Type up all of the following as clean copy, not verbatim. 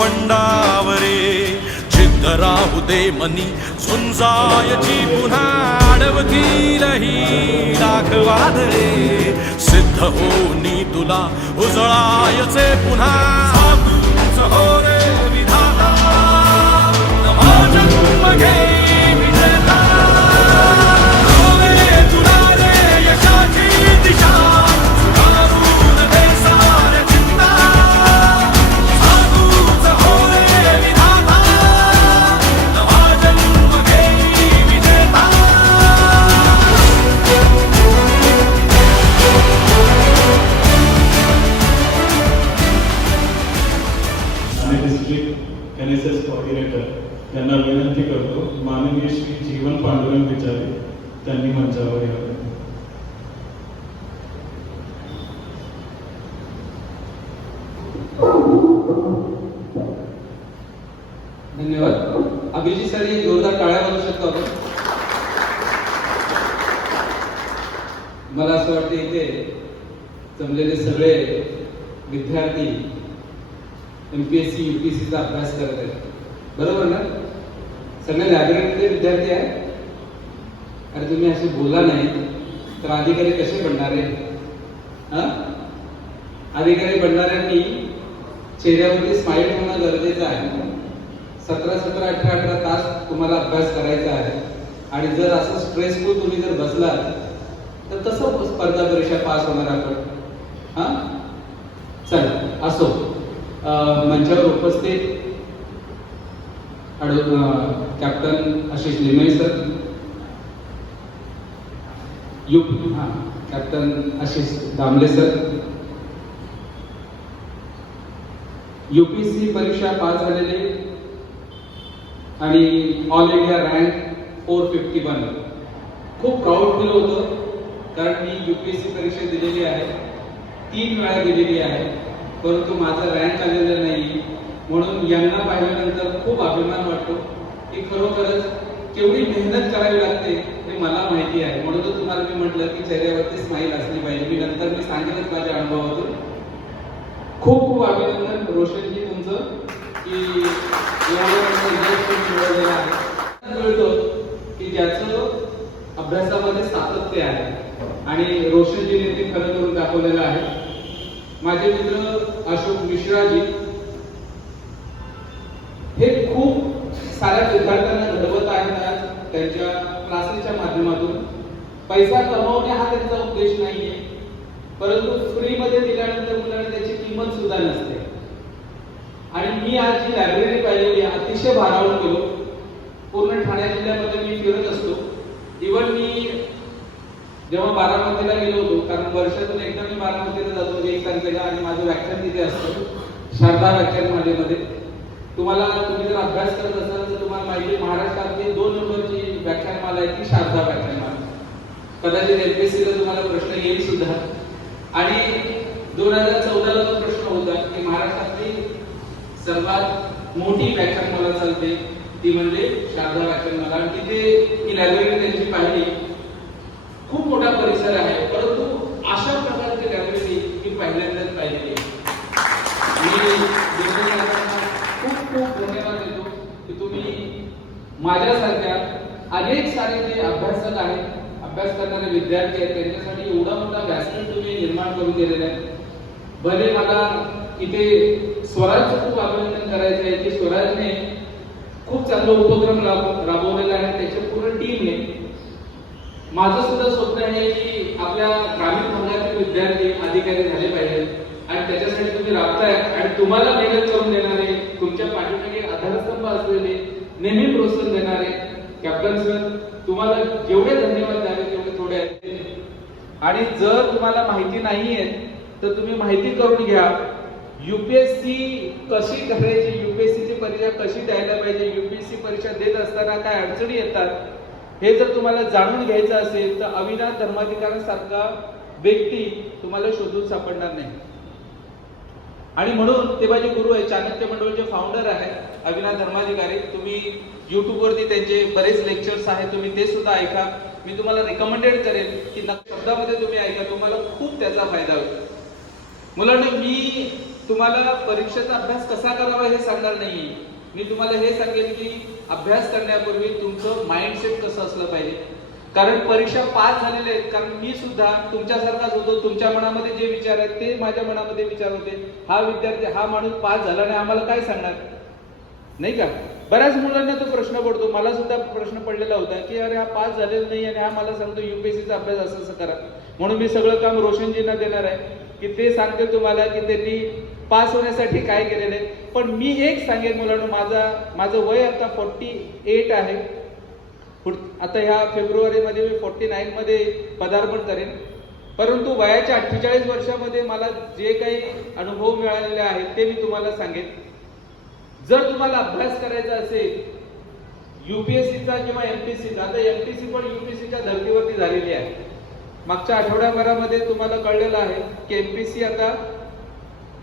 पंडावरे जिद्द राहू दे मनी झुंजायची पुन्हा अडवतील ही दाखवादरे सिद्ध होनी तुला उजळायचे पुन्हा साधूच हो रे विधाता नवा जन्म घे विजेता होवे तुला रे यशाची दिशा सुधारून दे साऱ्या चिंता साधूच हो रे विधाता नवा जन्म घे विजेता डिस्ट्रिक्ट NSS कोऑर्डिनेटर यांना विनंती करतो, माननीय श्री जीवन पांडुरंग विचारे त्यांनी मंचावर यावे. धन्यवाद. अभिजित सर एक जोरदार टाळ्या वाजवू शकतो आपण. मला असं वाटतं इथे जमलेले सगळे विद्यार्थी MPSC UPSC चा अभ्यास करत आहेत, बरोबर ना? सगळे लायब्ररीतले विद्यार्थी आहेत. अरे तुम्ही असे बोला नाही तर अधिकारी कसे बनणार आहे? अधिकारी बनणाऱ्यांनी चेहऱ्यावरती स्माइल होणं गरजेचं आहे. 17-17, 18-18 तास तुम्हाला अभ्यास करायचा आहे आणि जर असं स्ट्रेसफुल तुम्ही जर बसलात तर कसं स्पर्धा परीक्षा पास होणार आपण? चला असो. मंचावर उपस्थित captain Ashish Limaye sir, captain Ashish Damle sir, UPSC परीक्षा पास झालेले आणि ऑल इंडिया रँक 451. खूप प्राऊड फील होतं कारण मी UPSC परीक्षा दिलेली आहे, 3 वेळा दिलेली आहे, परंतु माझा रँक आलेला नाही. म्हणून यांना पाहिल्यानंतर खूप अभिमान वाटतो की खरोखरच केवढी मेहनत करावी लागते हे मला माहिती आहे. म्हणूनच तुम्हाला मी म्हटलं की चेहऱ्यावरती स्माइल असली पाहिजे. मी नंतर सांगितलंच माझ्या अनुभवातून. खूप खूप अभिनंदन रोशनजी तुमचं की मिळवलेलं आहे. कळतो की ज्याचं अभ्यासामध्ये सातत्य आहे आणि रोशनजीने ते खरं करून दाखवलेलं आहे. माझे मित्र अशोक मिश्राजी हे खूप साऱ्या विद्यार्थ्यांना घडवत आहेत आज त्यांच्या क्लासेसच्या माध्यमातून. पैसा कमवणे हा त्यांचा उद्देश नाहीये, परंतु फ्री मध्ये दिल्यानंतर मुलांना त्याची किंमत सुद्धा नसते. आणि मी आज जी लायब्ररी पाहिलेली अतिशय भारावून गेलो. पूर्ण ठाणे जिल्ह्यामध्ये मी फिरत असतो. इव्हन मी जेव्हा बारामतीला गेलो होतो, कारण वर्षातून एकदा मी बारामतीला जातो 1 तारखेला आणि माझं व्याख्यान तिथे असतं शारदा व्याख्यानमालेमध्ये. तुम्ही जर अभ्यास करत असाल तर तुम्हाला माहिती आहे महाराष्ट्रातली 2 नंबरची व्याख्यानमाला आहे ती शारदा व्याख्यानमाला. कदाचित MPSC ला तुम्हाला प्रश्न येईल सुद्धा. आणि 2014ला तो प्रश्न होता की महाराष्ट्रातली सर्वात मोठी व्याख्यानमाला चालते ती म्हणजे शारदा व्याख्यानमाला. आणि तिथे ही लायब्ररी त्यांची पाहिली. खूप मोठा परिसर आहे, परंतु अशा प्रकारची लायब्ररी ही पहिल्यांदाच पाहिलेली आहे. मी खूप खूप धन्यवाद देतो की तुम्ही माझ्यासारख्या अनेक सारे जे अभ्यासक आहेत, अभ्यास करणारे विद्यार्थी आहेत, त्यांच्यासाठी एवढा मोठा व्यासपीठ तुम्ही निर्माण करून दिलेला आहे. भले मला इथे स्वराजचं खूप अभिनंदन करायचं आहे की स्वराजने खूप चांगला उपक्रम राबवलेला आहे त्याच्या पूर्ण टीमने. माझं सुद्धा स्वप्न आहे की आपल्या ग्रामीण भागातील विद्यार्थी अधिकारी झाले पाहिजेत आणि त्याच्यासाठी तुम्ही राबताय आणि तुम्हाला मेहनत करून देणारे, तुमच्या पाठीमागे आधारस्तंभ असलेले, नेहमी प्रोत्साहन देणारे कॅप्टन सर, तुम्हाला जेवढे धन्यवाद द्यावे तेवढे थोडे आहेत. आणि जर तुम्हाला माहिती नाहीये तर तुम्ही माहिती करून घ्या. UPSC कशी करायची, UPSC ची परीक्षा कशी द्यायला पाहिजे, UPSC परीक्षा देत असताना काय अडचणी येतात हे जर तुम्हाला जाणून घ्यायचं असेल तर अविनाश धर्माधिकाऱ्यांसारखा व्यक्ती तुम्हाला शोधून सापडणार नाही. आणि म्हणून ते माझे गुरु आहे, चाणक्य मंडळचे फाउंडर आहेत अविनाश धर्माधिकारी. तुम्ही YouTube वरती त्यांचे बरेच लेक्चर्स आहेत, तुम्ही ते सुद्धा ऐका. मी तुम्हाला रिकमेंडेड करेन की शब्दामध्ये तुम्ही ऐका, तुम्हाला खूप त्याचा फायदा होईल. मुलांना मी तुम्हाला परीक्षेचा अभ्यास कसा करावा हे सांगणार नाहीये. मी तुम्हाला हे सांगेन की अभ्यास करण्यापूर्वी तुमचं माइंडसेट कसं असलं पाहिजे. कारण परीक्षा पास झालेले आहेत, कारण मी सुद्धा तुमच्यासारखाच होतो. तुमच्या मनामध्ये जे विचार आहेत ते माझ्या मनामध्ये विचार होते. हा विद्यार्थी, हा माणूस पास झाला नाही, आम्हाला काय सांगणार, नाही का. बऱ्याच मुलांना तो प्रश्न पडतो. मला सुद्धा प्रश्न पडलेला होता की अरे हा पास झालेला नाही आणि हा मला सांगतो युपीएससीचा अभ्यास असं असं करा. म्हणून मी सगळं काम रोशनजींना देणार आहे की ते सांगते तुम्हाला की त्यांनी पास होण्यासाठी काय केलेलं आहे. पण मी एक सांगेन मुलांना, माझं वय आता 48 आहे. आता ह्या फेब्रुवारीमध्ये मी 49 मध्ये पदार्पण करेन. परंतु वयाच्या 48 वर्षामध्ये मला जे काही अनुभव मिळालेले आहेत ते मी तुम्हाला सांगेन. जर तुम्हाला अभ्यास करायचा असेल युपीएससीचा किंवा एमपीएससीचा, आता एमपीएससी पण युपीएससीच्या धर्तीवरती झालेली आहे. मागच्या आठवड्याभरामध्ये तुम्हाला कळलेलं आहे की एमपीएससी आता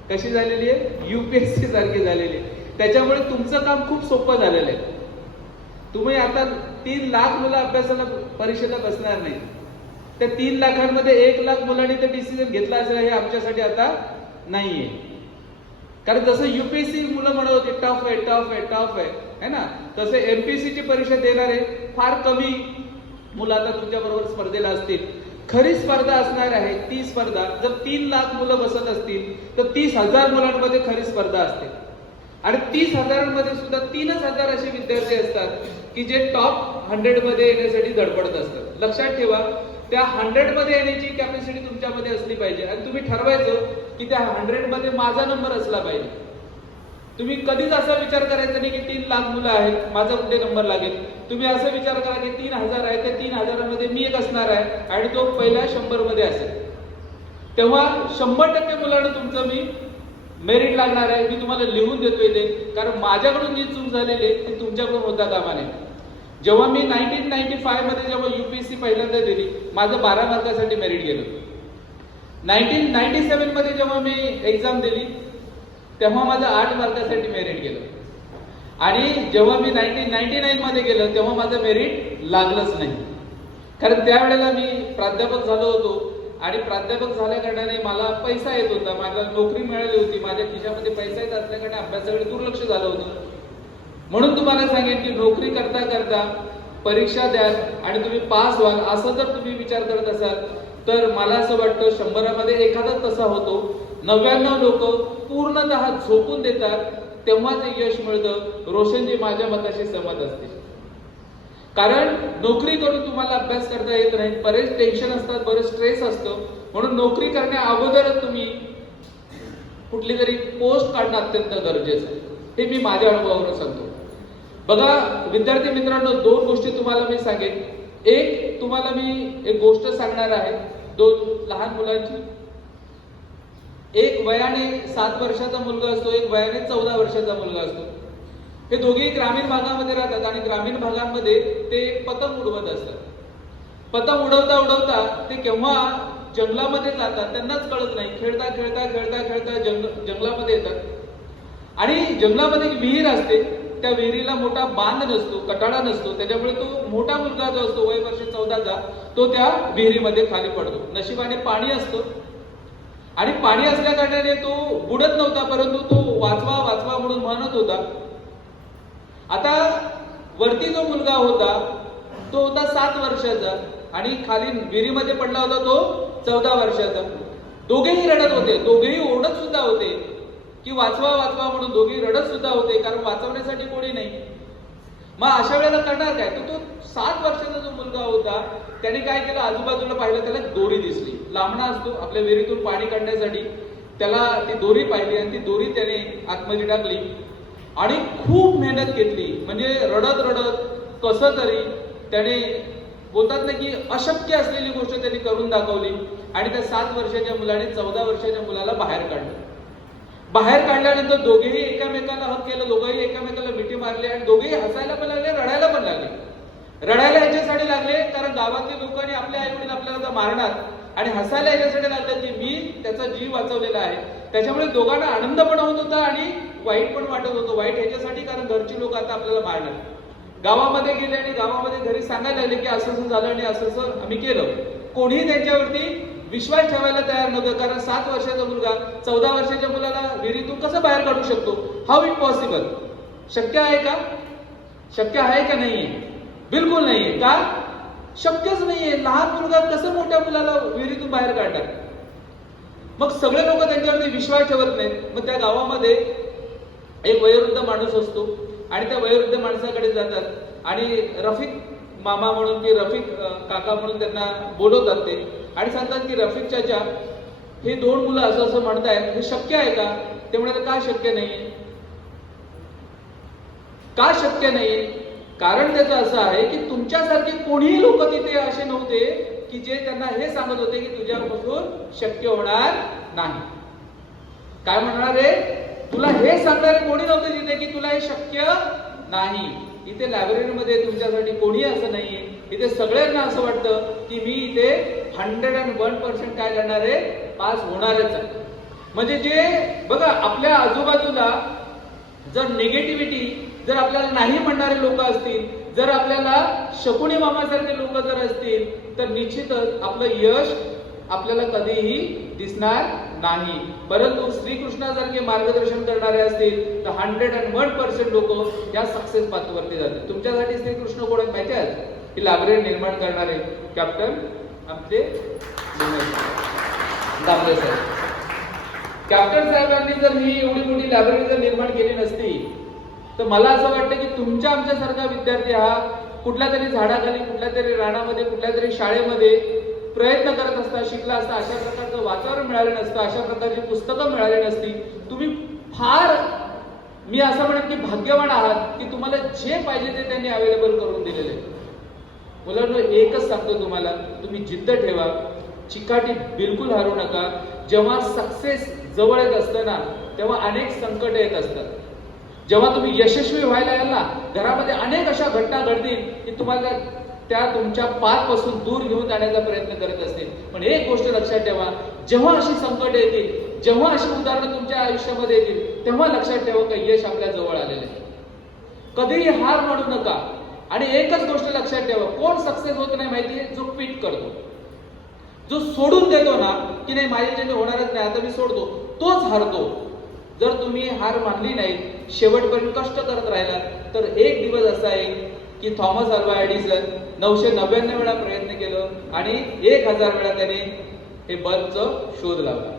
कशी झालेली आहे, युपीएससी सारखी झालेली आहे. त्याच्यामुळे तुमचं काम खूप सोपं झालेलं आहे. तुम्ही आता 3 लाख मुलं अभ्यासाला परीक्षेला बसणार नाही. त्या 3 लाखांमध्ये 1 लाख मुलांनी ते डिसिजन घेतला असेल हे आमच्यासाठी आता नाहीये. कारण जसं युपीएससी मुलं म्हणत होते टफ आहे टफ आहे टफ आहे ना, तसे एमपीएससीची परीक्षा देणारे फार कमी मुलं आता तुमच्या बरोबर स्पर्धेला असतील. खरी स्पर्धा असणार आहे ती स्पर्धा, जर 3 लाख मुलं बसत असतील तर 30,000 मुलांमध्ये खरी स्पर्धा असते. आणि 30,000मध्ये सुद्धा 3,000 असे विद्यार्थी असतात की जे टॉप 100 मध्ये येण्यासाठी धडपडत असतात. लक्षात ठेवा, त्या 100 मध्ये येण्याची कॅपॅसिटी तुमच्यामध्ये असली पाहिजे. आणि तुम्ही ठरवायचं की त्या 100 मध्ये माझा नंबर असला पाहिजे. तुम्ही कधीच असा विचार करायचा नाही की 3 लाख मुलं आहेत, माझा कुठे नंबर लागेल. तुम्ही असा विचार करा की 3,000 आहे, त्या 3,000 मध्ये मी एक असणार आहे आणि तो पहिल्या 100 मध्ये असेल. तेव्हा 100% मुलांना तुमचं मी मेरिट लागणार आहे. मी तुम्हाला लिहून देतोय ते, कारण माझ्याकडून जी चूक झालेली आहे ती तुमच्याकडून होता कामा नये. जेव्हा मी 1995 मध्ये जेव्हा युपीएससी पहिल्यांदा दिली, माझं 12 मार्कासाठी मेरिट गेलं. 1997 मध्ये जेव्हा मी एक्झाम दिली तेव्हा माझं 8 मार्कासाठी मेरिट गेलं. आणि जेव्हा मी 1999 मध्ये गेलो तेव्हा माझं मेरिट लागलंच नाही. कारण त्यावेळेला मी प्राध्यापक झालो होतो आणि प्राध्यापक झाल्या कारणाने मला पैसा येत होता, मला नोकरी मिळाली होती, माझ्या खिशामध्ये पैसा येत असल्याकडे अभ्यासाकडे दुर्लक्ष झालं होतं. म्हणून तुम्हाला सांगेन की नोकरी करता करता परीक्षा द्याल आणि तुम्ही पास व्हाल असं जर तुम्ही विचार करत असाल तर मला असं वाटतं 100 मध्ये एखादाच तसा होतो. 99 लोक पूर्णतः झोकून देतात तेव्हा ते यश मिळतं. रोशनजी माझ्या मताशी सहमत असतील. कारण नोकरी करून तुम्हाला अभ्यास करता येत नाही, बरेच टेन्शन असतात, बरेच स्ट्रेस असतं. म्हणून नोकरी करण्या अगोदरच तुम्ही कुठली तरी पोस्ट काढणं अत्यंत गरजेचं आहे. हे मी माझ्या अनुभवावरून सांगतो. बघा विद्यार्थी मित्रांनो, 2 गोष्टी तुम्हाला मी सांगेन. एक, तुम्हाला मी एक गोष्ट सांगणार आहे 2 लहान मुलांची. एक वयाने 7 वर्षाचा मुलगा असतो, एक वयाने 14 वर्षाचा मुलगा असतो. हे दोघेही ग्रामीण भागामध्ये राहतात आणि ग्रामीण भागांमध्ये ते पतंग उडवत असतात. पतंग उडवता उडवता ते केव्हा जंगलामध्ये जातात त्यांनाच कळत नाही. खेळता खेळता खेळता खेळता जंगलामध्ये येतात आणि जंगलामध्ये एक विहीर असते. त्या विहिरीला मोठा बांध नसतो, कटाळा नसतो, त्याच्यामुळे तो मोठा मुलगा जो असतो वय वर्ष 14चा तो त्या विहिरीमध्ये खाली पडतो. नशिबाने पाणी असतं आणि पाणी असल्या कारणाने तो बुडत नव्हता, परंतु तो वाचवा वाचवा म्हणून म्हणत होता. आता वरती जो मुलगा होता तो होता 7 वर्षाचा आणि खाली विहिरीमध्ये पडला होता तो 14 वर्षाचा. दोघेही रडत होते, दोघेही ओरडत सुद्धा होते की वाचवा वाचवा म्हणून. दोघेही रडत सुद्धा होते कारण वाचवण्यासाठी कोणी नाही. मग अशा वेळेला करणार काय? तो 7 वर्षाचा जो मुलगा होता त्याने काय केलं, आजूबाजूला पाहिलं, त्याला दोरी दिसली. लांबणा असतो आपल्या विहिरीतून पाणी काढण्यासाठी, त्याला ती दोरी पाहिली आणि ती दोरी त्याने आतमध्ये टाकली आणि खूप मेहनत घेतली. म्हणजे रडत रडत कसं तरी त्याने, बोलतात ना की अशक्य असलेली गोष्ट त्यांनी करून दाखवली आणि त्या 7 वर्षाच्या मुलाने 14 वर्षाच्या मुलाला बाहेर काढलं. बाहेर काढल्यानंतर दोघेही एकामेकाला हक केलं, दोघेही एकामेकाला मिठी मारली आणि दोघेही हसायला पण लागले, रडायला पण लागले. रडायला याच्यासाठी लागले कारण गावातली लोकांनी आपले आई वडील आपल्याला मारणार, आणि हसायला याच्यासाठी लागलं की मी त्याचा जीव वाचवलेला आहे. त्याच्यामुळे दोघांना आनंद पण होत होता आणि वाईट पण वाटत होतं. वाईट ह्याच्यासाठी कारण घरची लोक आता आपल्याला मारणार. गावामध्ये गेले आणि गावामध्ये घरी सांगायला लागले की असं असं झालं आणि असं असं आम्ही केलं. कोणीही त्यांच्यावरती विश्वास ठेवायला तयार नव्हतं. कारण 7 वर्षाचा मुलगा 14 वर्षाच्या मुलाला विहिरीतून कसं बाहेर काढू शकतो? How it possible? शक्य आहे का? शक्य आहे का नाहीये? बिलकुल नाहीये. का? शक्यच नाहीये. लहान मुलगा कसं मोठ्या मुलाला विहिरीतून बाहेर काढणार? मग सगळे लोक त्यांच्यावरती विश्वास ठेवत नाहीत. मग त्या गावामध्ये एक वयोवृद्ध माणूस असतो आणि त्या वयोवृद्ध माणसाकडे जातात आणि रफिक मामा म्हणून की रफिक काका म्हणून त्यांना बोलवतात ते आणि सांगतात की रफिक चाचा, हे 2 मुलं असं असं म्हणतायत, हे शक्य आहे का? ते म्हणाले, का शक्य नाहीये? का शक्य नाहीये? कारण त्याचं असं आहे की तुमच्यासारखे कोणीही लोक तिथे असे नव्हते की जे त्यांना हे सांगत होते की तुझ्यापासून शक्य होणार नाही. काय म्हणणार आहे? तुला हे सांगणारे कोणी नव्हते तिथे की तुला हे शक्य नाही. इथे लायब्ररीमध्ये तुमच्यासाठी कोणी असं नाहीये. इथे सगळ्यांना असं वाटतं की मी इथे 101% काय करणार आहे? पास होणारच आहे. म्हणजे जे बघा आपल्या आजूबाजूला जर निगेटिव्हिटी, जर आपल्याला नाही म्हणणारे लोक असतील, जर आपल्याला शकुनी मामासारखे लोक जर असतील, तर निश्चितच आपलं यश आपल्याला कधीही दिसणार नाही. परंतु श्रीकृष्णासारखे मार्गदर्शन करणारे असतील तर 101% लोक या सक्सेस पाथवरती जातात. तुमच्यासाठी श्रीकृष्ण कोण आहेत माहिती आहे? की लायब्ररी निर्माण करणारे कॅप्टन आपले दामले साहेब. कॅप्टन साहेबांनी जर ही एवढी मोठी लायब्ररी जर निर्माण केली नसती तर मला असं वाटतं की तुमच्या आमच्यासारखा विद्यार्थी हा कुठल्या तरी झाडाखाली, कुठल्या तरी रानामध्ये, कुठल्या तरी शाळेमध्ये प्रयत्न करत असता, शिकला असता, अशा प्रकारचं वातावरण मिळालं नसतं, अशा प्रकारची पुस्तकं मिळाली नसती. तुम्ही फार, मी असं म्हणेन की भाग्यवान आहात की तुम्हाला जे पाहिजे ते त्यांनी अवेलेबल करून दिलेले. मुलांनो, एकच सांगतो तुम्हाला, तुम्ही जिद्द ठेवा, चिकाटी बिलकुल हारू नका. जेव्हा सक्सेस जवळ येत असतं ना, तेव्हा अनेक संकट येत असतात. जेव्हा तुम्ही यशस्वी व्हायला याल ना, घरामध्ये अनेक अशा घटना घडतील की तुम्हाला त्या तुमच्या पारपासून दूर घेऊन जाण्याचा प्रयत्न करत असतील. पण एक गोष्ट लक्षात ठेवा, जेव्हा अशी संकट येतील, जेव्हा अशी उदाहरणं तुमच्या आयुष्यामध्ये येतील, तेव्हा लक्षात ठेवा की यश आपल्या जवळ आलेले आहे. कधीही हार मानू नका. आणि एकच गोष्ट लक्षात ठेवा, कोण सक्सेस होत नाही माहितीये? जो क्विट करतो, जो सोडून देतो ना की नाही माझ्याच्याने होणारच नाही, आता मी सोडतो, तोच हारतो. जर तुम्ही हार मानली नाही, शेवटपर्यंत कष्ट करत राहिला, तर एक दिवस असा येईल की थॉमस अल्वा एडिसन 999 वेळा प्रयत्न केलं आणि 1000 वेळा त्याने हे बल्बचं शोध लावला.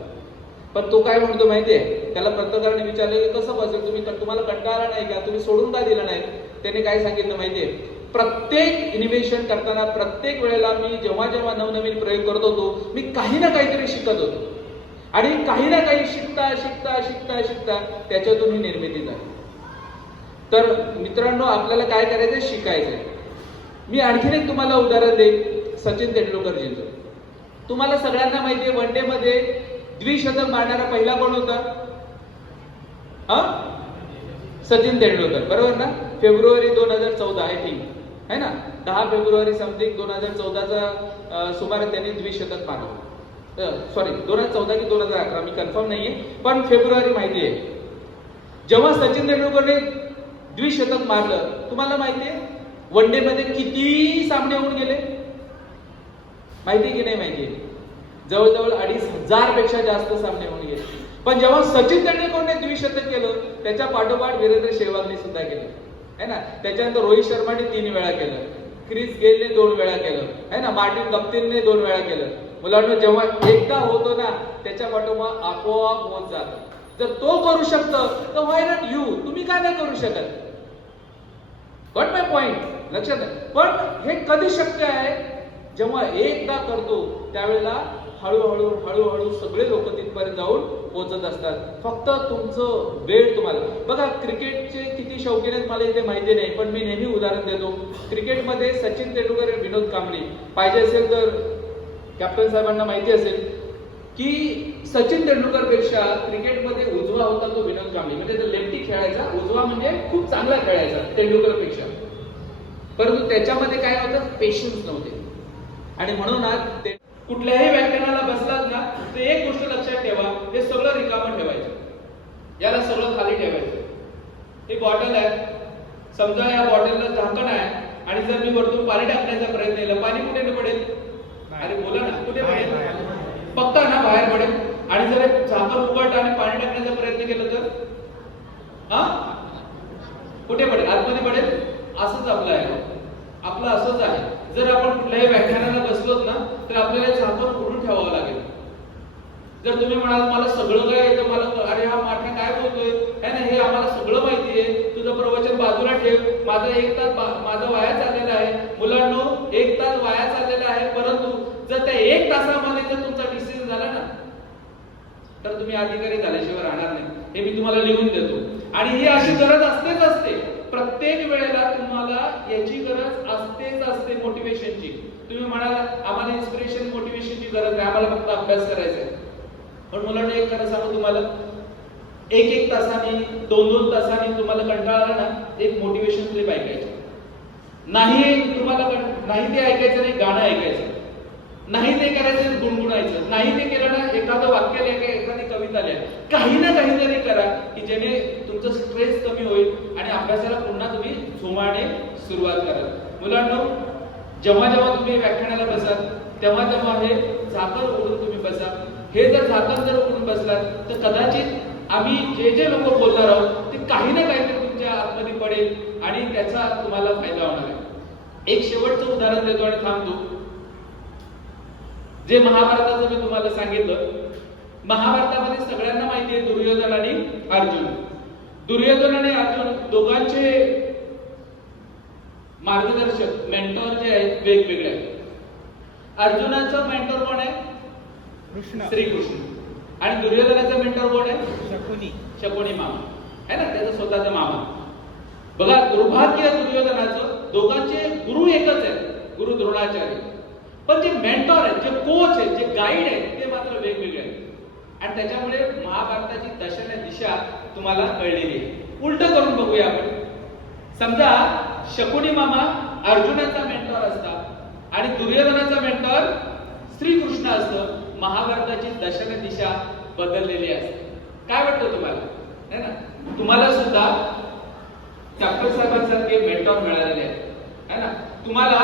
पण तो काय म्हणतो माहितीये? त्याला पत्रकाराने विचारलं की कसं बसेल, तुम्हाला कंटाळा नाही का, तुम्ही सोडून का दिलं नाही? त्याने काय सांगितलं माहितीये? प्रत्येक इनोव्हेशन करताना, प्रत्येक वेळेला मी जेव्हा जेव्हा नवनवीन प्रयोग करत होतो, मी काही ना काहीतरी शिकत होतो आणि काही ना काही शिकता शिकता शिकता शिकता त्याच्यातून ही निर्मिती झाली. तर मित्रांनो, आपल्याला काय करायचंय? शिकायचंय. मी आणखीन एक तुम्हाला उदाहरण देईन सचिन तेंडुलकरजींचं. तुम्हाला सगळ्यांना माहितीये, वन डे मध्ये द्विशतक मारणारा पहिला कोण होता? सचिन तेंडुलकर, बरोबर ना? फेब्रुवारी 2014 आय थिंक, है ना? 10 फेब्रुवारी समथिंग 2014चा सुमारे त्यांनी द्विशतक मारलं. सॉरी 2014 की 2011, मी कन्फर्म नाहीये, पण फेब्रुवारी माहिती आहे. जेव्हा सचिन तेंडुलकरने द्विशतक मारलं, तुम्हाला माहितीये वन डे मध्ये किती सामने होऊन गेले? माहिती की नाही माहितीये? जवळजवळ 2500 पेक्षा जास्त सामने होऊन गेले. पण जेव्हा सचिन तेंडुलकरने द्विशतक केलं, त्याच्या पाठोपाठ वीरेंद्र सेहवागने सुद्धा केलं, है ना? त्याच्यानंतर रोहित शर्माने 3 वेळा केलं, क्रिस गेलने 2 वेळा केलं, है ना? मार्टिन गप्टिलने 2 वेळा केलं. मुलांना, जेव्हा एकदा होतो ना, त्याच्या पाठोपाठ आपोआप होत जातं. जर तो करू शकतो तर व्हाय नॉट यू? तुम्ही काय नाही करू शकत? गॉट माय पॉइंट? लक्षात आहे? पण हे कधी शक्य आहे? जेव्हा एकदा करतो त्यावेळेला हळूहळू हळूहळू सगळे लोक तिथपर्यंत जाऊन पोहोचत असतात. फक्त तुमचं वेळ तुम्हाला बघा. क्रिकेटचे किती शौकीन आहेत मला इथे माहिती नाही, पण मी नेहमी उदाहरण देतो. क्रिकेटमध्ये सचिन तेंडुलकर आणि विनोद कांबळी, पाहिजे असेल तर कॅप्टन साहेबांना माहिती असेल की सचिन तेंडुलकर पेक्षा क्रिकेटमध्ये उजवा होता तो विनोद कांबळी. म्हणजे तो लेफ्टी खेळायचा, उजवा म्हणजे खूप चांगला खेळायचा तेंडुलकर पेक्षा. परंतु त्याच्यामध्ये काय होतं? पेशन्स नव्हते. आणि म्हणून आज ते कुठल्याही व्याख्यानाला बसलात ना, तर एक गोष्ट लक्षात ठेवा, हे सगळं रिकामं ठेवायचं, याला सगळं खाली ठेवायचं. ही बॉटल आहे, समजा या बॉटलला झाकण आहे आणि जर मी वरतून पाणी टाकण्याचा प्रयत्न केला, पाणी कुठे पडेल? अरे बोला ना, कुठे पडेल? जर तुम्ही म्हणाल मला सगळं काय येतं, मला अरे हा माठा काय बोलतोय है ना, हे आम्हाला सगळं माहिती आहे, तुझं प्रवचन बाजूला ठेव, माझा 1 तास माझा वाया चाललेला आहे. मुलांनो 1 तास वाया चाललेला आहे, परंतु जर त्या 1 तासामध्ये जर तुमचा डिसिजन झाला ना तर तुम्ही अधिकारी झाल्याशिवाय राहणार नाही. हे मी तुम्हाला लिहून देतो. आणि ही अशी गरज असतेच असते. प्रत्येक वेळेला तुम्हाला याची गरज असतेच असते मोटिवेशनची. तुम्ही म्हणाल आम्हाला इन्स्पिरेशन मोटिवेशनची गरज नाही, आम्हाला फक्त अभ्यास करायचा आहे. पण मुलांना एक खरं सांगू तुम्हाला, 1-1 तासाने 2-2 तासाने तुम्हाला कंटाळा आला ना, एक मोटिवेशन क्लिप ऐकायची. नाही तुम्हाला नाही ते ऐकायचं नाही, गाणं ऐकायचं. नाही ते करायचं गुणगुणायचं. नाही ते केलं ना, एखादं वाक्य लिहा, एखादी कविता लिहा, काही ना काहीतरी करा की जेणे तुमचं स्ट्रेस कमी होईल आणि अभ्यासाला पुन्हा तुम्ही जोमाने सुरुवात करा. मुलांनो, जेव्हा जेव्हा तुम्ही व्याख्यानाला बसाल तेव्हा तेव्हा हे झाकण उघडून तुम्ही बसा. हे जर झाकण जर उघडून बसलात तर कदाचित आम्ही जे लोक बोलणार आहोत ते काही ना काहीतरी तुमच्या आतमध्ये पडेल आणि त्याचा तुम्हाला फायदा होणार आहे. एक शेवटचं उदाहरण देतो आणि थांबतो. जे महाभारताचं मी तुम्हाला सांगितलं, महाभारतामध्ये सगळ्यांना माहिती आहे दुर्योधन आणि अर्जुन. दुर्योधन आणि अर्जुन दोघांचे मार्गदर्शक मेंटॉर जे आहेत वेगवेगळे आहेत. अर्जुनाचा मेंटॉर कोण आहे? श्रीकृष्ण. आणि दुर्योधनाचा मेंटॉर कोण आहे? शकुनी मामा आहे ना, त्याचा स्वतःचा मामा. बघा, दुर्भाग्य दुर्योधनाचं, दोघांचे गुरु एकच आहेत, गुरु द्रोणाचार्य. पण जे मेंटॉर आहेत, जे कोच आहेत, जे गाईड आहेत, ते मात्र वेगवेगळे आहेत. आणि त्याच्यामुळे महाभारताची दशा दिशा तुम्हाला कळलेली आहे. उलट करून बघूया आपण. समजा शकुनी मामा अर्जुनाचा मेंटॉर असतात आणि दुर्योधनाचा मेंटॉर श्रीकृष्ण असतं. महाभारताची दशा दिशा बदललेली असते. काय वाटतं तुम्हाला? है ना, तुम्हाला सुद्धा चॅप्टर साहेबांसारखे मेंटॉर मिळालेले आहेत है ना. तुम्हाला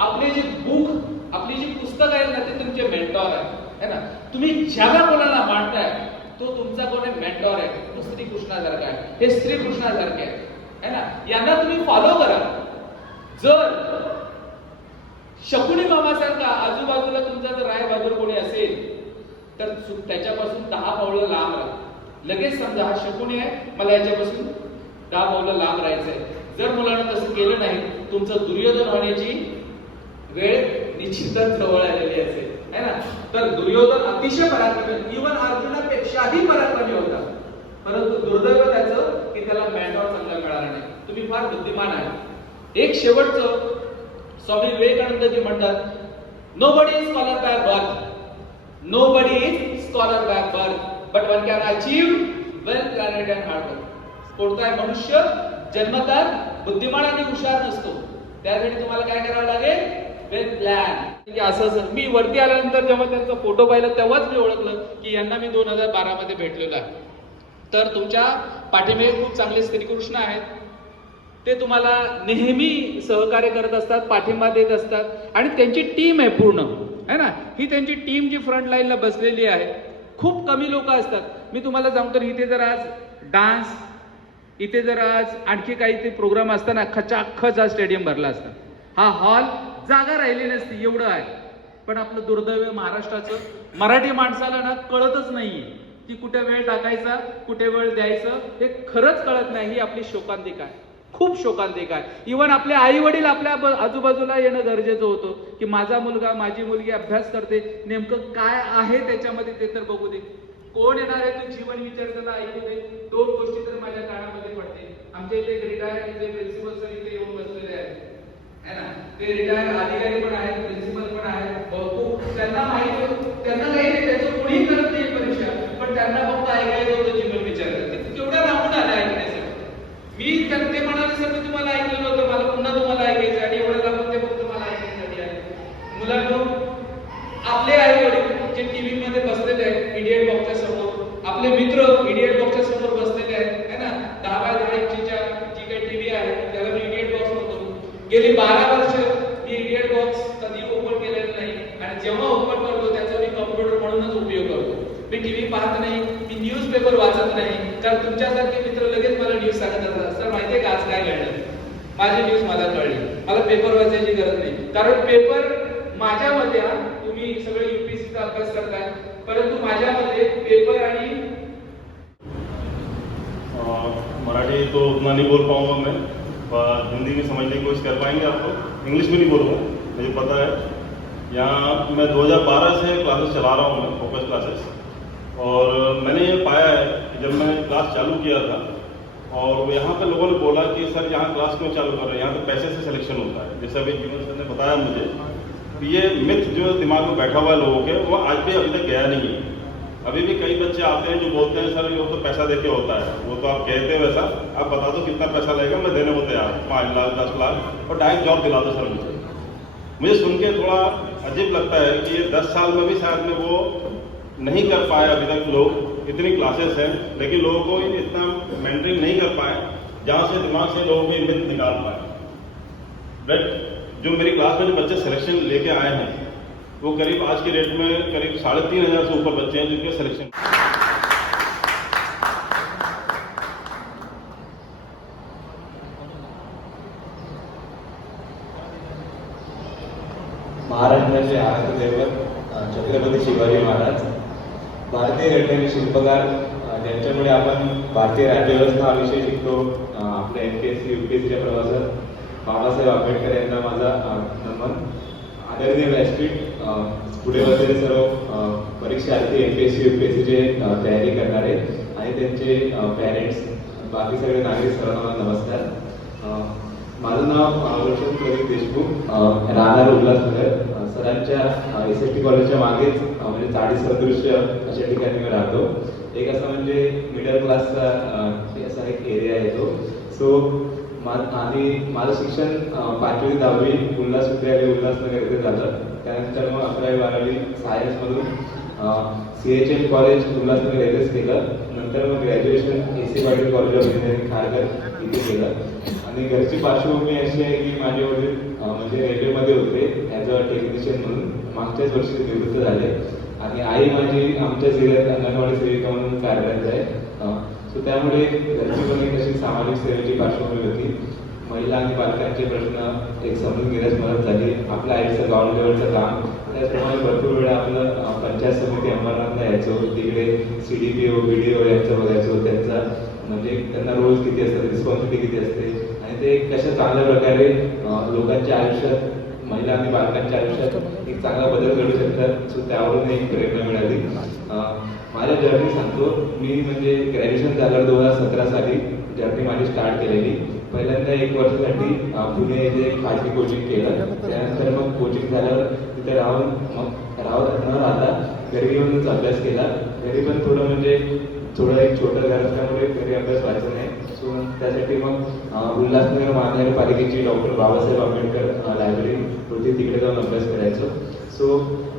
आपले जे बुक, आपली जी पुस्तक आहेत ना, ते तुमचे मेंटॉर आहेत है ना. तुम्ही ज्याला कोणाला मांडताय तो तुमचा कोण आहे? मेंटॉर आहे. तो श्रीकृष्णासारखा आहे, हे श्रीकृष्णासारखे आहे है ना. यांना तुम्ही फॉलो करा. जर शकुनी मामासारखा आजूबाजूला तुमचा जर राय बहादूर कोणी असेल तर त्याच्यापासून 10 पावलं लांब राहा. लगेच समजा हा शकुनी आहे, मला याच्यापासून 10 पावलं लांब राहायचंय. जर मुलांना तसं केलं नाही, तुमचं दुर्योधन होण्याची वेळ निश्चितच जवळ आलेली असेल है ना. तर दुर्योधन अतिशय पराक्रमी, इवन अर्जुनापेक्षाही पराक्रमी होता. परंतु दुर्दैव त्याचं की त्याला मेंटॉर चांगला मिळाला नाही. तुम्ही फार बुद्धिमान आहे. एक शेवटचं, स्वामी विवेकानंद जी म्हणतात, nobody is scholar by birth, nobody is scholar by birth, but one can achieve well planned and hard work. कोणताही मनुष्य जन्मतः बुद्धिमान आणि हुशार नसतो. त्यासाठी तुम्हाला काय करावं लागेल? वेल प्लॅन. असं मी वरती आल्यानंतर जेव्हा त्यांचा फोटो पाहिला तेव्हाच मी ओळखलं की यांना मी 2012 मध्ये भेटलेलो आहे. तर तुमच्या पाठीमागे खूप चांगले श्रीकृष्ण आहेत. ते तुम्हाला नेहमी सहकार्य करत असतात, पाठिंबा देत असतात आणि त्यांची टीम आहे पूर्ण है ना. ही त्यांची टीम जी फ्रंट लाईनला बसलेली आहे. खूप कमी लोक असतात. मी तुम्हाला सांगतो, इथे जर आज डान्स, इथे जर आज आणखी काही ते प्रोग्राम असताना खचाखच हा स्टेडियम भरला असता. हा हॉल जागा राहिली नसती, एवढं आहे. पण आपलं दुर्दैव महाराष्ट्राचं, मराठी माणसाला ना कळतच नाहीये की कुठे वेळ टाकायचा, कुठे वेळ द्यायचं, हे खरंच कळत नाही. ही आपली शोकांतिका आहे, खूप शोकांतिका आहे. इव्हन आपले आई वडील आपल्या आजूबाजूला येणं गरजेचं होतं की माझा मुलगा, माझी मुलगी अभ्यास करते, नेमकं काय आहे त्याच्यामध्ये ते तर बघू दे. कोण येणार आहे ते जीवन विचार त्याला ऐकू दे. 2 गोष्टी तर माझ्या कानामध्ये पडते. आमच्या इथे रिटायर्ड जे प्रिन्सिपल सर इथे येऊन बसलेले आहेत है ना, ते रिटायर्ड अधिकारी पण आहेत, प्रिन्सिपल पण आहेत. त्यांना माहिती, त्यांना काही नाही, त्याचं कोणी करत नाही परीक्षा, पण त्यांना फक्त ऐकायचं होतं जीवन विचार. केवढ्या लांबून आले ऐकण्यासाठी. मी ते म्हणाले सर मी तुम्हाला ऐकलेलं होतं, मला पुन्हा तुम्हाला ऐकायचं आणि एवढं लांबून ते फक्त मला ऐकण्यासाठी आहे. मुलांनो, आपले आई वडील जे टीव्ही मध्ये बसलेले आहेत इडियट बॉक्सच्या समोर, आपले मित्र इडियट बॉक्सच्या समोर बसलेले आहेत है ना. 10x10 इंचीच्या जी काही टीव्ही आहे त्याला मी इडियट बॉक्स म्हणतो. गेली 12 वर्ष मी इडियट बॉक्स कधी ओपन केलेलं नाही आणि जेव्हा ओपन करतो त्याचा मी कॉम्प्युटर म्हणूनच उपयोग करतो. मी टीव्ही पाहत नाही, मी न्यूजपेपर वाचत नाही, कारण तुमच्यासारखे मित्र लगेच मला न्यूज सांगत असतात, सर माहितीये का आज काय घडलं, माझी न्यूज मला कळली, मला पेपर वाचायची गरज नाही. कारण पेपर माझ्या मध्ये, तुम्ही सगळे UPSCचा अभ्यास करताय, परंतु माझ्या मध्ये आहेत पेपर आणि मराठी तो उतना नहीं बोल पाऊँगा मैं, पर हिंदी में समझने की कोशिश कर पाएंगे आपको। इंग्लिश में नहीं बोलूँगा, मुझे पता है। यहाँ मैं 2012 से क्लासेस चला रहा हूँ, मैं फोकस क्लासेस। और मैंने ये पाया है कि जब मैंने क्लास चालू किया था और यहाँ पे लोगों ने बोला कि सर यहाँ क्लास क्यों चालू कर रहे हैं, यहाँ तो पैसे से सिलेक्शन होता है। जैसे अभी जीवन सर ने बताया मुझे कि ये मिथ जो दिमाग में बैठा हुआ है लोगों के, वो आज भी अभी तक गया नहीं है। अभी भी कई बच्चे आते हैं जो बोलते हैं सर ये तो पैसा देके होता है, वो तो आप कहते हैं वैसा, आप बता दो कितना पैसा लगेगा, मैं देने को तैयार, 5 लाख 10 लाख और डायरेक्ट जॉब दिला दो सर मुझे सुन के थोड़ा अजीब लगता है कि ये 10 साल में भी शायद में वो नहीं कर पाए अभी तक लोग। इतनी क्लासेस हैं लेकिन लोगों को इतना मेंटरिंग नहीं कर पाए जहाँ से दिमाग से लोगों को इन्वेस्ट निकाल पाए। बट जो मेरी क्लास में जो बच्चे सिलेक्शन लेके आए हैं वो करीब आज के डेट में करीब 3,500 से ऊपर बच्चे हैं जिनके सिलेक्शन। महाराष्ट्राचे आराध्य दैवत छत्रपती शिवाजी महाराज, भारतीय घटनेचे शिल्पकार, ज्यांच्यामुळे आपण भारतीय राज्यव्यवस्था हा विषय शिकतो। आपल्या MPSC UPSCच्या प्रवासात बाबासाहेब आंबेडकर यांना माझा नमन। आदरणीय व्यासपीठ, पुढे बसलेले सर्व परीक्षार्थी MPSC UPSCचे तयारी करणारे आणि त्यांचे पॅरेंट्स, बाकी सगळे नागरिक सर्वांना नमस्कार। माझं नाव रोशन प्रदीप देशमुख, राहणार उल्हासनगर। सरांच्या SST कॉलेजच्या मागेच म्हणजे चाळीस सदृश्य अशा ठिकाणी मी राहतो। एक असं म्हणजे मिडल क्लासचा असा एक एरिया येतो। सो आणि माझं शिक्षण 5वी ते 10वी उल्हास विद्यालय उल्हासनगर येथे झालं। त्यानंतर मग 11वी 12वी सायन्समधून CHM कॉलेज उल्हासनगर येथेच केलं। नंतर मग graduation AC Patil college of engineering Kharghar इथे केलं। आणि घरची पार्श्वभूमी अशी आहे की माझे वडील म्हणजे रेल्वेमध्ये होते ॲज अ टेक्निशियन म्हणून, मागच्याच वर्षी निवृत्त झाले। आणि आई माझी आमच्या जिल्ह्यात अंगणवाडी सेविका म्हणून कार्यरत आहे। सो त्यामुळे घरची पण एक अशी सामाजिक सेवेची पार्श्वभूमी होती। महिला आणि बालकांचे प्रश्न एक समजून घेण्यास मदत झाली। आपल्या आईचं ग्राउंड लेवलचं काम, त्याचप्रमाणे भरपूर वेळा आपलं पंचायत समिती अंमलनाथला यायचो, तिकडे CDPO BDO यांचं बघायचो, त्यांचा म्हणजे त्यांना रोल किती असतात, रिस्पॉन्सिबिलिटी किती असते आणि ते कशा चांगल्या प्रकारे लोकांच्या आयुष्यात, महिला आणि बालकांच्या आयुष्यात एक चांगला बदल घडू शकतात। सो त्यावरून एक प्रेरणा मिळाली। माझ्या जर्नी सांगतो मी, म्हणजे ग्रॅज्युएशन झाल्यावर 2017 साली जर्नी माझी स्टार्ट केलेली। पहिल्यांदा 1 वर्षासाठी पुणे येथे खाजगी कोचिंग केलं। त्यानंतर मग कोचिंग झाल्यावर तिथे राहून न राहता घरी येऊनच अभ्यास केला। घरी पण थोडं म्हणजे थोडं एक छोटं घर असल्यामुळे घरी अभ्यास व्हायचा नाही। सो त्यासाठी मग उल्हासनगर महानगरपालिकेची डॉक्टर बाबासाहेब आंबेडकर लायब्ररी होती, तिकडे जाऊन अभ्यास करायचो। सो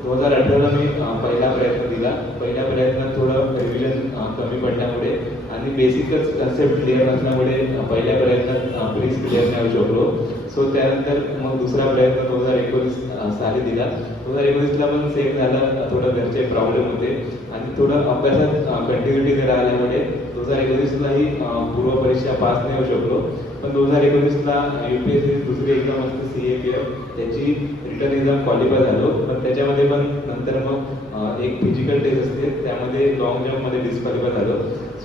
2018ला मी पहिला प्रयत्न दिला। पहिल्या प्रयत्नात थोडं रिव्हिजन कमी पडल्यामुळे आणि बेसिकच कन्सेप्ट क्लिअर नसल्यामुळे पहिल्या प्रयत्नात प्रीज क्लिअर नाही होऊ शकलो। सो त्यानंतर मग दुसरा प्रयत्न 2019 साली दिला। 2019ला पण सेम झाला, थोडं घरचे प्रॉब्लेम होते आणि थोडं अभ्यासात कंटिन्युटी न राहिल्यामुळे 2019लाही पूर्व परीक्षा पास नाही होऊ शकलो। पण 2019ला UPSC दुसरी एक्झाम असते CAPF, त्याची रिटर्न एक्झाम क्वालिफाय झालो। पण त्याच्यामध्ये पण नंतर मग एक फिजिकल टेस्ट असते, त्यामध्ये लॉंग जम्पमध्ये डिस्क्वालिफाय झालो।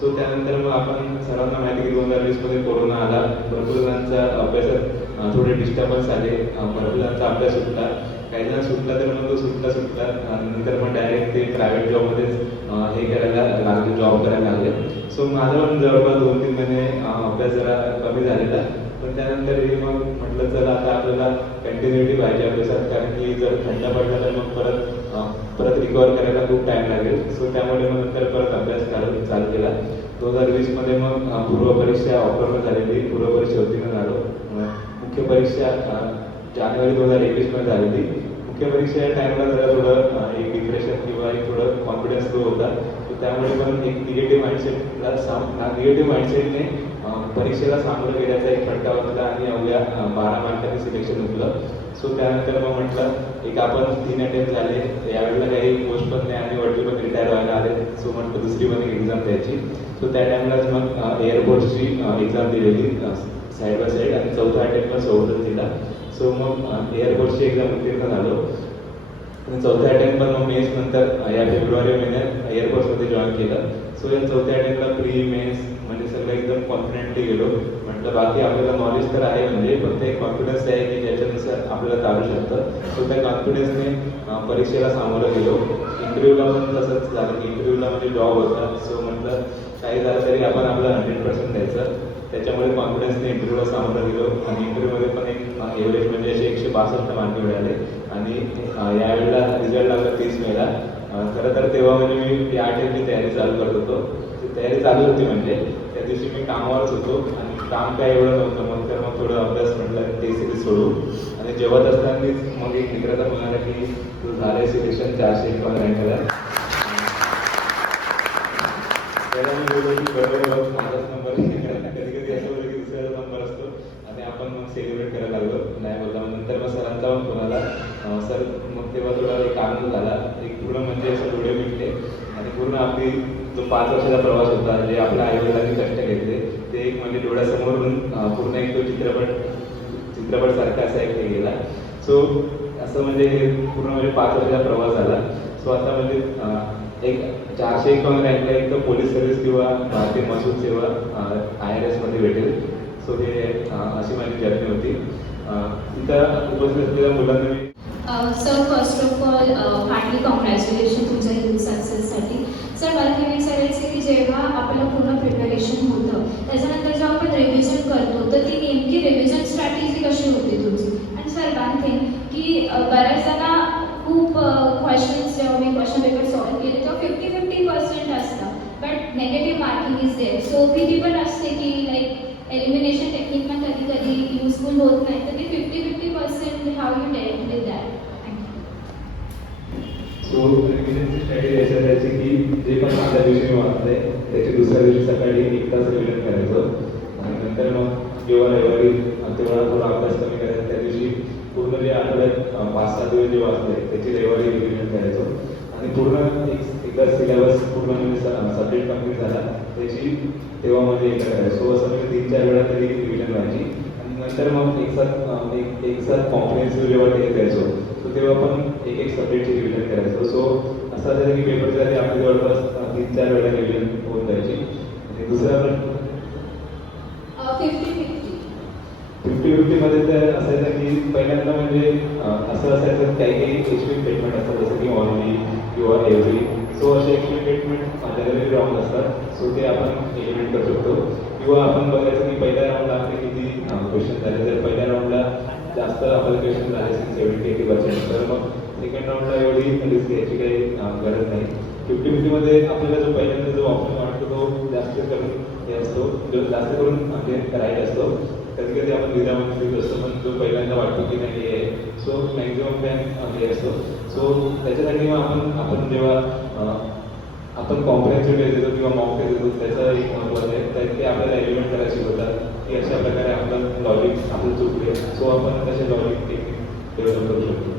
सो त्यानंतर मग आपण सर्वांना माहिती की 2020मध्ये कोरोना आला, भरपूर जणांचा अभ्यासात थोडे डिस्टर्बन्स आले, भरपूर जणांचा अभ्यास सुटला, काही जण सुटला तर मग तो सुटला नंतर मग डायरेक्ट ते प्रायव्हेट जॉबमध्येच हे करायला लागले, जॉब करायला लागले। सो माझा पण जवळपास 2-3 महिने अभ्यास जरा कमी झालेला। पण त्यानंतर हे मग म्हटलं चला आता आपल्याला कंटिन्युटी पाहिजे अभ्यासात, कारण की जर थंड पडला तर मग परत रिकवर करायला खूप टाईम लागेल। सो त्यामुळे मग नंतर परत अभ्यास चालू केला। 2020मध्ये मग पूर्व परीक्षा ऑक्टोबर झालेली, पूर्व परीक्षा उत्तीर्ण झालो। मुख्य परीक्षा जानेवारी 2021मध्ये झालेली। मुख्य परीक्षा या टाईमला जरा थोडं एक डिप्रेशन किंवा एक थोडं कॉन्फिडन्स लो होता। तर त्यामुळे पण एक निगेटिव्ह माइंडसेटने परीक्षेला सामोरं गेल्याचा एक फटका होता आणि अवघ्या 12 मार्कांनी सिलेक्शन होतं। सो त्यानंतर मग म्हटलं एक आपण 3 अटेम्प्ट झाले, यावेळेला काही पोस्ट पण नाही आणि वडील पण रिटायर व्हायला आले। सो म्हटलं दुसरी पण एक एक्झाम द्यायची। सो त्या टाईमलाच मग एअरफोर्सची एक्झाम दिलेली साईड बाय साईड आणि चौथा अटेम्प्ट पण सोबतच दिला। सो मग एअरफोर्सची एक्झाम उत्तीर्ण झालो। आणि चौथ्या अटेम्प्ट पण मग मेन्स नंतर या फेब्रुवारी महिन्यात एअरफोर्समध्ये जॉईन केलं. सो या चौथ्या अटेम्प्टला प्री मेन्स म्हणजे सगळं एकदम कॉन्फिडेंटली गेलो. म्हटलं बाकी आपल्याला नॉलेज तर आहे, म्हणजे फक्त एक कॉन्फिडन्स आहे की ज्याच्यानुसार आपल्याला चालू शकतं. सो त्या कॉन्फिडन्सने परीक्षेला सामोरं गेलो. इंटरव्ह्यूला पण तसंच झालं की इंटरव्ह्यूला म्हणजे जॉब होता. सो म्हटलं काही झालं तरी आपण आपलं 100% द्यायचं. त्याच्यामुळे कॉन्फिडन्सने इंटरव्ह्यूला सामोरं गेलो आणि इंटरव्ह्यूमध्ये पण एक एव्हरेज म्हणजे असे 162 मार्क मिळाले. आणि यावेळेला रिझल्ट लागला 30 मेला. खरं तर तेव्हा म्हणजे मी या अटेम्प्टची तयारी चालू करत होतो. ती तयारी चालू होती म्हणजे त्या दिवशी मी कामावरच होतो आणि काम काय एवढं नव्हतं. मग तर मग थोडं अभ्यास म्हटलं ते सिरीज सोडू. आणि जेवत असतानाच मग एक मित्राचा म्हणाला की तू झाले सिलेक्शन 451 रँकला. त्याला मी बोललो की बरोबर माझाच नंबर कधी कधी असं बोललं की दुसऱ्याचा नंबर असतो आणि आपण मग सेलिब्रेट करायला लागलो. नाही बोलला. मग नंतर मग सरांचा पण फोन आला. सर मग तेव्हा थोडा एक आनंद झाला. एक पूर्ण म्हणजे असं डोळे मिटले आणि पूर्ण आपली जो 5 वर्षाचा प्रवास होता जे आपल्या आईवडिलांनी कष्ट घेतले ते एक म्हणजे डोळ्यासमोरून पूर्ण एक तो चित्रपट सारखा असा एक हे गेला. सो असं म्हणजे हे पूर्ण म्हणजे 5 वर्षाचा प्रवास झाला. सो आता म्हणजे एक 451 रँकला एक तर पोलीस सर्व्हिस किंवा भारतीय महसूल सेवा IRS मध्ये भेटेल. सो हे अशी माझी जर्नी होती. तिथं उपस्थित असलेल्या मुलांना मी sir first of all heartly congratulation तुमच्या ह्यूज सक्सेससाठी. सर मला हे विचारायचं आहे की जेव्हा आपलं पूर्ण प्रिपरेशन होतं त्याच्यानंतर जेव्हा आपण रिव्हिजन करतो तर ती नेमकी रिव्हिजन स्ट्रॅटेजी कशी होती तुमची? आणि सर वन थिंग की बऱ्याचदा खूप क्वेश्चन्स जेव्हा मी क्वेश्चन पेपर सॉल्व केले तेव्हा 50-50% असतं but negative marking is there. So भीती पण असते की लाईक एलिमिनेशन टेक्निक पण कधी कधी युजफुल होत नाही तर ते 50-50% how you dealt with that? So रिव्हिजनची स्ट्रॅटेजी अशी असायची की जे पण आदल्या दिवशी मी वाचलंय त्याची दुसऱ्या दिवशी सकाळी 1 तास रिव्हिजन करायचं आणि नंतर मग जेव्हा रविवारी तेवढा थोडा अभ्यास कमी करायचा. त्या दिवशी पूर्ण जे आठवड्यात 5-6 दिवस जे वाचले त्याची रविवारी रिव्हिजन करायचो आणि पूर्ण एकदा सिलेबस पूर्ण म्हणजे सब्जेक्ट कंप्लीट झाला त्याची तेव्हा मध्ये एकदा करायचो. सो असं म्हणजे 3-4 वेळा तरी रिव्हिजन व्हायची आणि नंतर मग एक साथ कॉम्प्रिहेन्सिव्ह जेव्हा टेस्ट द्यायचो सो तेव्हा पण एक सब्जेक्टची रिव्हिजन करायचो. सो असं असायचं की पेपरच्या आधी आपली जवळपास 3-4 वेळा रिव्हिजन होऊन जायची. आणि दुसरा प्रश्न 50-50 मध्ये तर असायचं की पहिल्यांदा म्हणजे असं असायचं काही एक्स्ट्रीम स्टेटमेंट असतात जसं की ऑनली किंवा एव्हरी. सो असे एक्स्ट्रीम स्टेटमेंट जनरली रॉंग असतात. सो ते आपण एलिमिनेट करू शकतो किंवा आपण बघायचं की पहिल्या राऊंडला आपले किती क्वेश्चन झाले. जर पहिल्या राऊंडला जास्त आपले क्वेश्चन झाले असेल 70-80% तर मग सेकंड राऊंडला एवढी रिस्क घ्यायची काही गरज नाही. 50-50 मध्ये आपल्याला जो पहिल्यांदा जो ऑप्शन वाटतो तो जास्त करून हे असतो जो जास्त करून म्हणजे राईट असतो. कधी कधी आपण विधामध्ये असतो पण जो पहिल्यांदा वाटतो की नाही हे आहे सो मॅक्झिमम टाइम हे असतो. सो त्याच्यासाठी मग आपण जेव्हा आपण कॉम्प्रिहेन्सिव्ह टेस्ट देतो किंवा मॉक टेस्ट देतो त्याचं एक महत्त्वाचं आहे तर ते आपल्याला एलिमेंट करायला शिकवतात की अशा प्रकारे आपलं लॉजिक आपलं चुकले. सो आपण तसे लॉजिक टेक्निक डेव्हलप करू शकतो.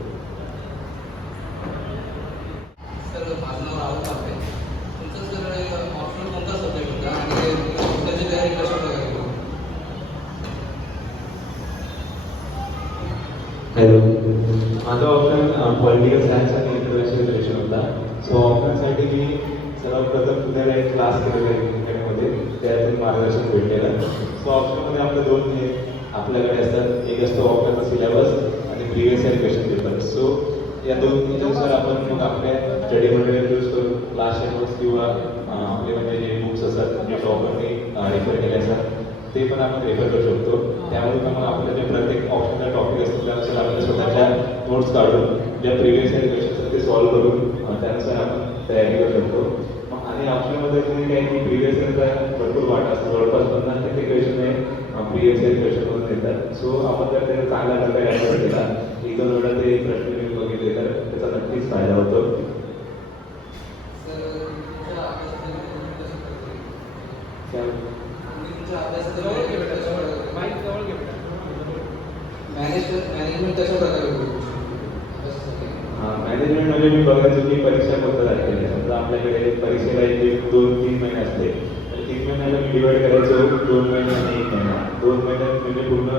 सर माझं नाव राहुल ठाकरे. तुमचं सर ऑप्शनल कोणता सब्जेक्ट होता आणि त्याची तयारी कशा प्रकारे केली? हॅलो, माझा ऑप्शन पॉलिटिकल सायन्स आणि इंटरनॅशनल रिलेशन होता. सो ऑप्शनसाठी मी सर्वप्रथम पुण्याला एक क्लास केलेला आहे इंटरनेटमध्ये त्यातून मार्गदर्शन भेटलेलं. सो ऑप्शनमध्ये आपले 2 हे आपल्याकडे असतात. एक असतो ऑप्शनचा सिलेबस आणि previous year question paper. So या 2 याच्यानुसार आपण मग आपल्या स्टडी मटेरियल यूज करून क्लासचे नोट्स किंवा आपले म्हणजे जे बुक्स असतात जे टॉपरने रेफर केले असतात ते पण आपण रेफर करू शकतो. त्यामुळे मग आपल्या जे प्रत्येक ऑप्शनचा टॉपिक असतो त्यानुसार आपल्या स्वतःच्या नोट्स काढून ज्या प्रिव्हियस इयर क्वेश्चन असतात ते सॉल्व्ह करून त्यानुसार आपण तयारी करू शकतो. आणि ऑप्शनमध्ये तुम्ही काही की प्रिव्हियस इयरचा भरपूर वाटा असतो. जवळपास 50% क्वेश्चन हे प्रिव्हियस इयर क्वेश्चन म्हणून येतात. सो आपण जर त्याचा चांगल्या प्रकारे अभ्यास केला 1-2 वेळा ते प्रश्न मी बघितले तर त्याचा नक्कीच फायदा होतो. मॅनेजमेंट कशा प्रकारे होतो? मॅनेजमेंट म्हणजे मी बघायचो की परीक्षा कोणत्या तारखेला. समजा आपल्याकडे परीक्षेला 1-2-3 महिने असते तर 3 महिन्याला मी डिवाईड करायचो 2 महिने आणि 1 महिना. 2 महिन्यात म्हणजे पूर्ण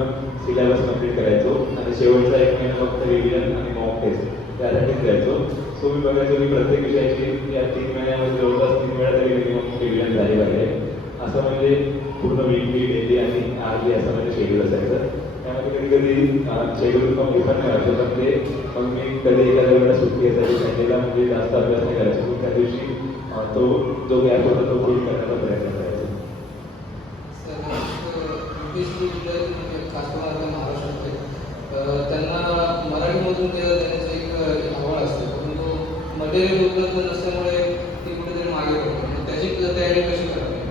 सिलेबस कंप्लीट करायचो आणि शेवटचा 1 महिना फक्त रिव्हिजन आणि मॉक टेस्ट त्यासाठीच द्यायचो. सो मी बघायचो की प्रत्येक विषयाची या 3 महिन्यामध्ये जवळपास 3 वेळा तरी मिनिमम रिव्हिजन झाली पाहिजे. असं म्हणजे पूर्ण वीकली, डेली आणि आरली असं म्हणजे शेड्यूल असायचं. त्यामध्ये कधी कधी शेड्यूल कम्प्लीट पण नाही व्हायचं, पण ते मग मी कधी एखाद्या वेळेला सुट्टी असायची संडेला म्हणजे जास्त अभ्यास नाही करायचो. मग त्या दिवशी तो जो गॅप होता तो पूर्ण करण्याचा प्रयत्न करायचो. सर UPSC कस्टमर आता महाराष्ट्रातले त्यांना मराठीमधून देण्याचं एक आवड असते, परंतु मटेरियल उपलब्ध नसल्यामुळे ती कुठेतरी मागे पडते. त्याची तयारी कशी करावी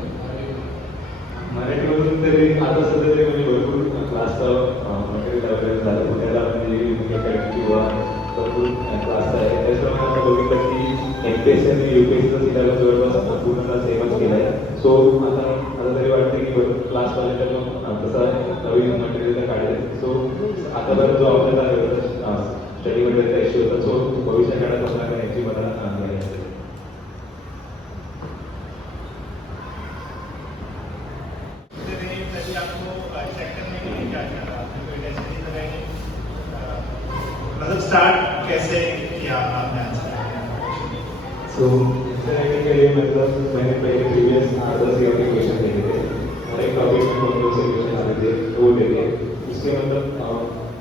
मराठीमधून तरी आता सध्या तरी म्हणजे भरपूर क्लासचं मटेरियल अवेलेबल झालं. पुण्याला म्हणजे अकॅडमी किंवा भरपूर क्लास आहे. त्याच्यामुळे आपण बघितलं की MPSC आणि UPSCचा सिलेबस जवळपास पूर्ण सेमच केला आहे. सो आता तरी वाटतं की क्लासवाल्याच्या पण तसं नवीन मटेरियल काढले. सो आतापर्यंत जो आपल्याला स्टडी मटेरियलचा इश्यू होता, सो भविष्य काळात आपल्याला करायची मला नाही असेल. मतलब स्टार्ट कैसे किया आपने आंसर? सो इंटरनेट के लिए मतलब मैंने पहले प्रीवियस 8-10 ईयर के क्वेश्चन देखे थे और एक टॉपिक में कौन कौन से क्वेश्चन आते थे वो देखे. उसके मतलब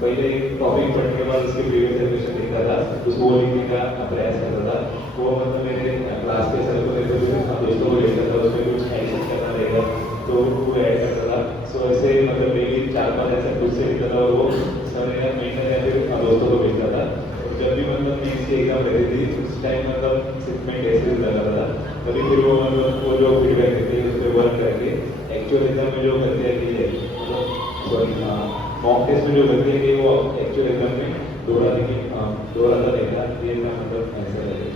पहले एक टॉपिक पढ़ने के बाद उसके प्रीवियस क्वेश्चन देखता था, उसको वो लिखने का प्रयास करता था. वो मतलब मेरे क्लास के सर को देते हुए दोस्तों को लेता था, उसमें कुछ एडिशन करना रहेगा तो वो ऐड करता था. सो ऐसे मतलब डेली 4-5 ऐसे खुद से लिखता था और वो सर महीने या फिर दोस्तों को भेजता था. जब भी मतलब नीट की एग्जाम रहती थी उस टाइम मतलब सिर्फ मैं टेस्ट लगाता था. तभी फिर वो मतलब वो जो फीडबैक देते हैं उस पर वर्क करके एक्चुअल एग्जाम में जो करते हैं कि मतलब सॉरी मॉक टेस्ट में जो करते हैं कि वो एक्चुअल एग्जाम में दोहराता रहेगा. ये मतलब ऐसा रहेगा.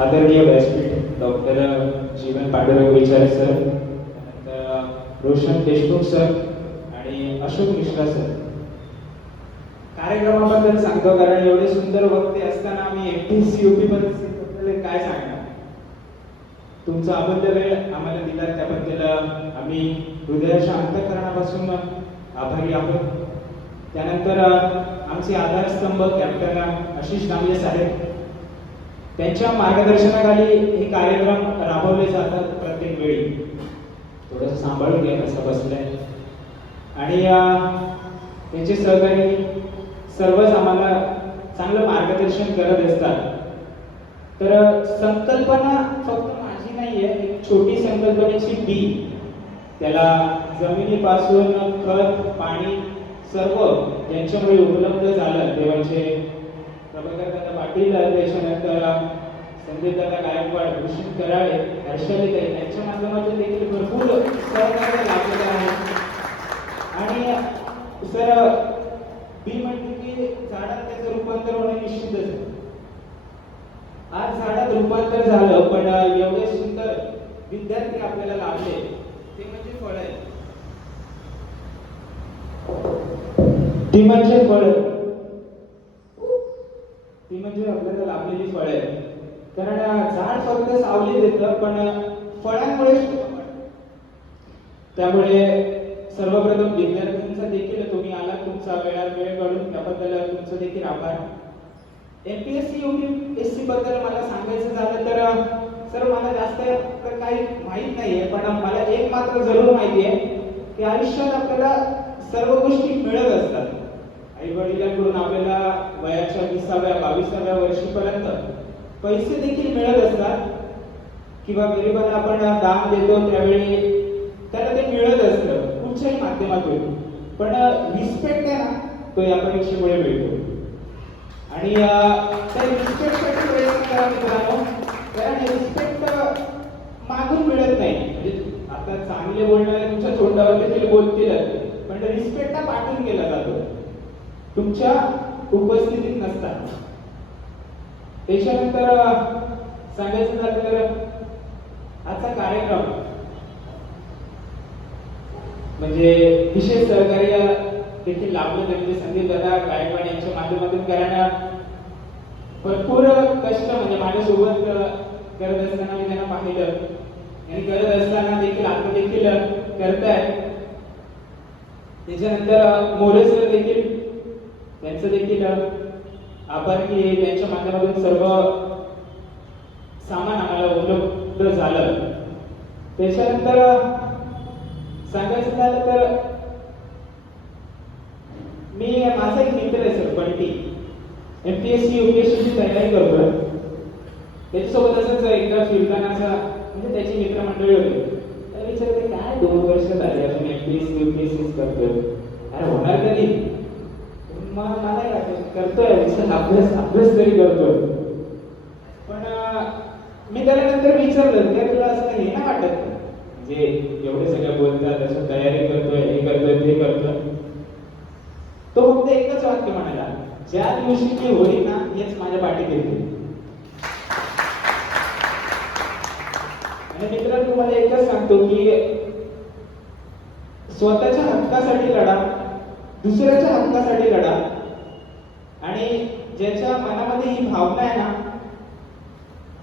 आदरणीय व्यासपीठ डॉक्टर जीवन पांडुरंग विचारे सर, त्यानंतर रोशन देशमुख सर आणि अशोक मिश्रा सर. कार्यक्रमाबद्दल सांगतो कारण एवढे सुंदर वक्ते असताना आम्ही MPSC UP बद्दल काय सांगणार. तुमचा अमूल्य वेळ आम्हाला दिला त्याबद्दल आम्ही हृदयाच्या अंतःकरणापासून आभारी आहोत. त्यानंतर आमचे आधारस्तंभ कॅप्टन आशिष दामले साहेब, त्यांच्या मार्गदर्शनाखाली हे कार्यक्रम राबवले जातात प्रत्येक वेळी. थोडंसं सांभाळून घ्या कसं बसलंय. आणि त्यांचे सहकारी सर्वच आम्हाला चांगलं मार्गदर्शन करत असतात. तर संकल्पना फक्त माझी नाही आहे, एक छोटी संकल्पनेची बी, त्याला जमिनीपासून खत पाणी सर्व ज्यांच्यामुळे उपलब्ध झालं ते म्हणजे प्रभाकरदादा पाटील, त्याच्यानंतर संदीपदादा गायकवाड, भूषण कराळे, हर्षालीताई यांच्या माध्यमातून देखील भरपूर सहकार्य लाभलेलं आहे. आणि सर बी म्हणते की झाडात त्याचं रूपांतर होणं निश्चितच आहे. आज झाडात रूपांतर झालं पण एवढे सुंदर विद्यार्थी आपल्याला लाभले ते म्हणजे फळ आहे. ती म्हणजे फळ, ती म्हणजे आपल्याला लाभलेली फळ आहे. कारण झाड फक्त सावली देतं पण फळांमुळे त्यामुळे सर्वप्रथम विद्यार्थ्यांचा देखील तुम्ही आला, तुमचा वेळ काढून त्याबद्दल तुमचं देखील आभार. MPSC UPSC बद्दल मला सांगायचं झालं तर सर मला जास्त तर काही माहीत नाहीये, पण मला एक मात्र जरूर माहिती आहे की आयुष्यात आपल्याला सर्व गोष्टी मिळत असतात. आई वडिलांकडून आपल्याला वयाच्या 20व्या-22व्या वर्षीपर्यंत पैसे देखील मिळत असतात किंवा गरिबांना आपण दान देतो त्यावेळी त्याला ते मिळत असतं कुठच्याही माध्यमातून. पण रिस्पेक्ट आहे ना, तो या परीक्षेमुळे मिळतो. आणि त्या रिस्पेक्टसाठी प्रयत्न करा मित्रांनो, कारण रिस्पेक्ट मागून मिळत नाही. म्हणजे आता चांगले बोलणारे तुमच्या तोंडावर देखील बोलतील, पण रिस्पेक्ट हा पाठवून केला जातो, तुमच्या उपस्थितीत नसतात. त्याच्यानंतर सांगायचं झालं तर आजचा कार्यक्रम म्हणजे विशेष सहकार्य देखील लाभलं त्यांचे संदीप दादा गायकवाड यांच्या माध्यमातून करण्यात भरपूर कष्ट म्हणजे माझ्यासोबत करत असताना मी त्यांना पाहिलं आणि करत असताना देखील आता देखील करतायत. त्याच्यानंतर मोरे सर देखील त्यांचं देखील आभार की त्यांच्या माध्यमातून सर्व सामान आम्हाला उपलब्ध झालं. त्याच्यानंतर सांगायचं झालं तर मी माझा एक मित्र आहे सर बंटी, MPSC UPSC ची तयारी करतोय. त्याच्यासोबत असंच एकदा फिरतानाचा म्हणजे त्याची मित्रमंडळी होती. त्याला विचारते काय 2 वर्ष झाले अजून MPSC UPSC करतोय, अरे होणार कधी? मग मला काय करतोय अभ्यास तरी करतोय. पण मी त्याला नंतर विचारलं की तुला असं काही ना वाटत म्हणजे एवढे सगळे बोलतात असं तयारी करतोय हे करतोय ते करतोय. तो फक्त एकच वाक्य म्हणाला, ज्या दिवशी मी होईल ना हेच माझ्या पाठीत येते. आणि मित्रांनो तुम्हाला एकच सांगतो की स्वतःच्या हक्कासाठी लढा, दुसऱ्याच्या हक्कासाठी लढा आणि ज्याच्या मनामध्ये ही भावना आहे ना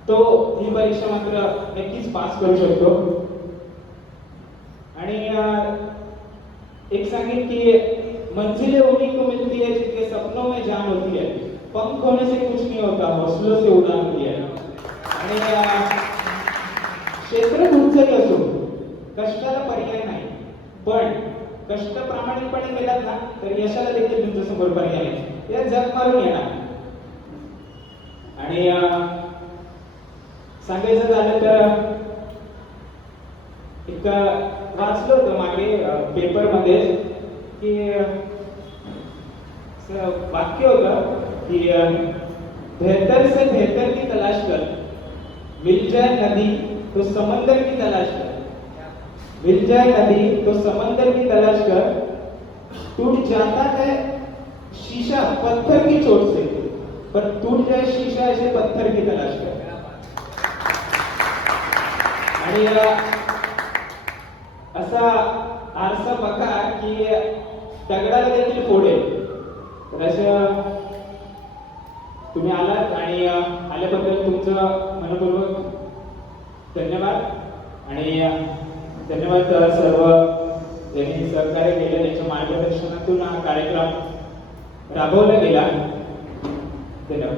तो ही परीक्षा मात्र नक्कीच पास करू शकतो. आणि एक सांगेन की मंजिलें उन्हीं को मिलती है जिनके सपनों में जान होती है, पंख होने से कुछ नहीं होता, हौसलों से उड़ान होती है. आणि क्षेत्र कुठचंही असो कष्टाला पर्याय नाही, पण कष्ट प्रामाणिकपणे केलात ना तर यशाला देखील तुमच्या समोर पर्याय नाही. या जग मारून येणार. आणि सांगायचं झालं तर एक वाचलं होतं मागे पेपरमध्ये की वाक्य होतं की बेहतर से बेहतर की तलाश कर, मिल जाए नदी तो समंदर की तलाश कर, मिल जाए नदी तो समंदर की तलाश कर, टूट जाता है शीशा पत्थर की चोट से, पर टूट जाए शीशा ऐसे पत्थर की तलाश कर. आणि असा आरसा बघा की दगडाला देखील फोडेल. तर असं तुम्ही आलात आणि आल्याबद्दल तुमचं मनपूर्वक धन्यवाद. आणि धन्यवाद सर्व ज्यांनी सहकार्य केलं, त्यांच्या मार्गदर्शनातून हा कार्यक्रम राबवला गेला. धन्यवाद.